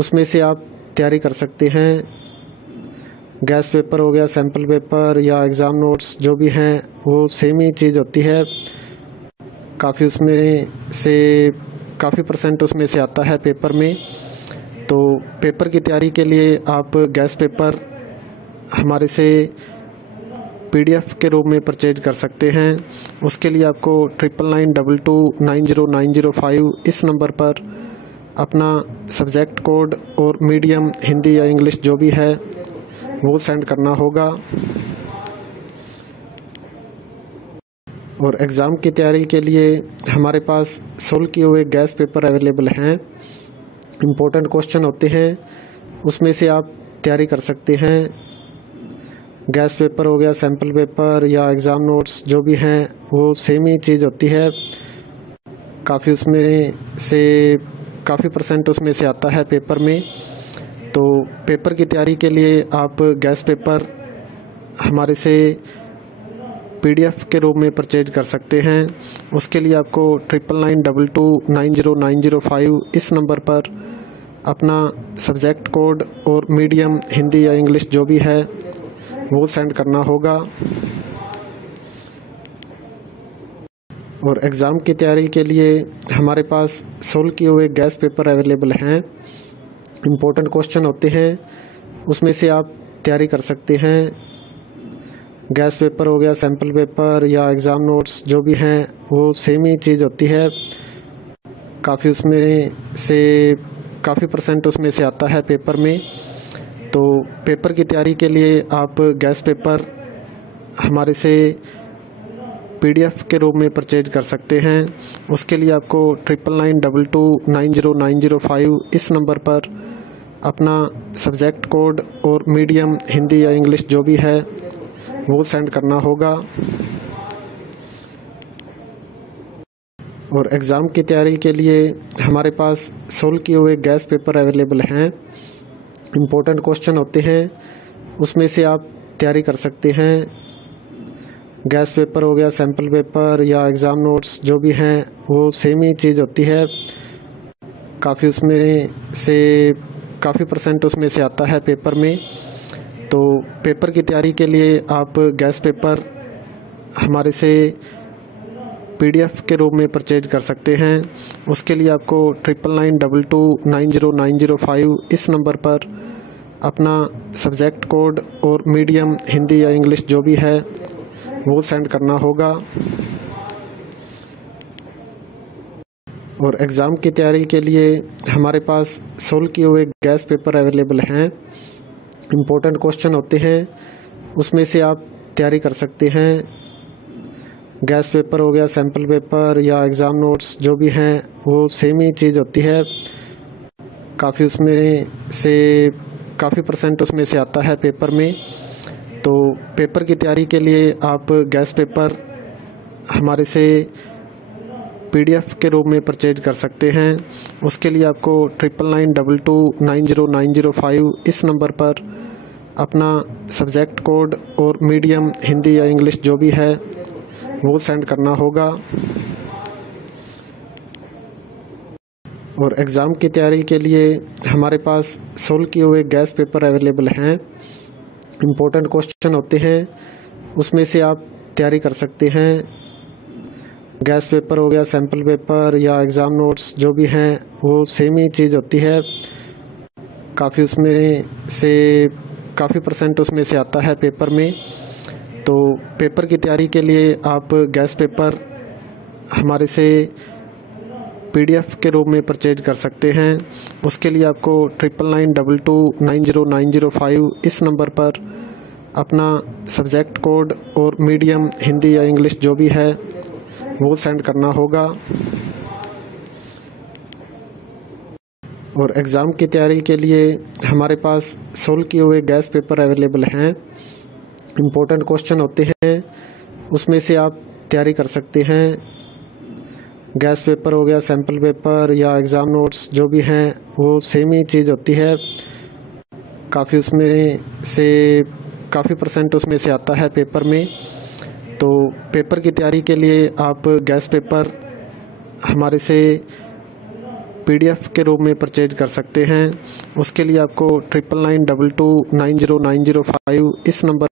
उसमें से आप तैयारी कर सकते हैं। गैस पेपर हो गया, सैम्पल पेपर या एग्ज़ाम नोट्स जो भी हैं वो सेम ही चीज़ होती है। काफ़ी उसमें से काफ़ी परसेंट उसमें से आता है पेपर में। तो पेपर की तैयारी के लिए आप गैस पेपर हमारे से PDF के रूप में परचेज कर सकते हैं। उसके लिए आपको 9992290905 इस नंबर पर अपना सब्जेक्ट कोड और मीडियम हिंदी या इंग्लिश जो भी है वो सेंड करना होगा। और एग्ज़ाम की तैयारी के लिए हमारे पास सोल्व किए हुए गैस पेपर अवेलेबल हैं। इम्पोर्टेंट क्वेश्चन होते हैं, उसमें से आप तैयारी कर सकते हैं। गैस पेपर हो गया, सैम्पल पेपर या एग्ज़ाम नोट्स जो भी हैं वो सेम ही चीज़ होती है। काफ़ी उसमें से काफ़ी परसेंट उसमें से आता है पेपर में। तो पेपर की तैयारी के लिए आप गैस पेपर हमारे से PDF के रूप में परचेज कर सकते हैं। उसके लिए आपको 9992290905 इस नंबर पर अपना सब्जेक्ट कोड और मीडियम हिंदी या इंग्लिश जो भी है वो सेंड करना होगा। और एग्ज़ाम की तैयारी के लिए हमारे पास सोल्व किए हुए गैस पेपर अवेलेबल हैं। इम्पोर्टेंट क्वेश्चन होते हैं, उसमें से आप तैयारी कर सकते हैं। गैस पेपर हो गया, सैम्पल पेपर या एग्ज़ाम नोट्स जो भी हैं वो सेम ही चीज़ होती है। काफ़ी उसमें से काफ़ी परसेंट उसमें से आता है पेपर में। तो पेपर की तैयारी के लिए आप गैस पेपर हमारे से PDF के रूप में परचेज कर सकते हैं। उसके लिए आपको 9992290905 इस नंबर पर अपना सब्जेक्ट कोड और मीडियम हिंदी या इंग्लिश जो भी है वो सेंड करना होगा। और एग्ज़ाम की तैयारी के लिए हमारे पास सोल्व किए हुए गैस पेपर अवेलेबल हैं। इम्पोर्टेंट क्वेश्चन होते हैं, उसमें से आप तैयारी कर सकते हैं। गैस पेपर हो गया, सैम्पल पेपर या एग्ज़ाम नोट्स जो भी हैं वो सेम ही चीज़ होती है। काफ़ी उसमें से काफ़ी परसेंट उसमें से आता है पेपर में। तो पेपर की तैयारी के लिए आप गैस पेपर हमारे से PDF के रूप में परचेज कर सकते हैं। उसके लिए आपको 9992290905 इस नंबर पर अपना सब्जेक्ट कोड और मीडियम हिंदी या इंग्लिश जो भी है वो सेंड करना होगा। और एग्ज़ाम की तैयारी के लिए हमारे पास सोल्व किए हुए गैस पेपर अवेलेबल हैं। इम्पोर्टेंट क्वेश्चन होते हैं, उसमें से आप तैयारी कर सकते हैं। गैस पेपर हो गया, सैम्पल पेपर या एग्ज़ाम नोट्स जो भी हैं वो सेम ही चीज़ होती है। काफ़ी उसमें से काफ़ी परसेंट उसमें से आता है पेपर में। तो पेपर की तैयारी के लिए आप गैस पेपर हमारे से PDF के रूप में परचेज कर सकते हैं। उसके लिए आपको 9992290905 इस नंबर पर अपना सब्जेक्ट कोड और मीडियम हिंदी या इंग्लिश जो भी है वो सेंड करना होगा। और एग्ज़ाम की तैयारी के लिए हमारे पास सोल्व किए हुए गैस पेपर अवेलेबल हैं। इम्पोर्टेंट क्वेश्चन होते हैं, उसमें से आप तैयारी कर सकते हैं। गैस पेपर हो गया, सैम्पल पेपर या एग्ज़ाम नोट्स जो भी हैं वो सेम ही चीज़ होती है। काफ़ी उसमें से काफ़ी परसेंट उसमें से आता है पेपर में। तो पेपर की तैयारी के लिए आप गैस पेपर हमारे से PDF के रूप में परचेज कर सकते हैं। उसके लिए आपको 9992290905 इस नंबर पर अपना सब्जेक्ट कोड और मीडियम हिंदी या इंग्लिश जो भी है वो सेंड करना होगा। और एग्ज़ाम की तैयारी के लिए हमारे पास सोल्व किए हुए गैस पेपर अवेलेबल हैं। इम्पोर्टेंट क्वेश्चन होते हैं, उसमें से आप तैयारी कर सकते हैं। गैस पेपर हो गया, सैम्पल पेपर या एग्ज़ाम नोट्स जो भी हैं वो सेम ही चीज़ होती है। काफ़ी उसमें से काफ़ी परसेंट उसमें से आता है पेपर में। तो पेपर की तैयारी के लिए आप गैस पेपर हमारे से PDF के रूप में परचेज कर सकते हैं। उसके लिए आपको 9992290905 इस नंबर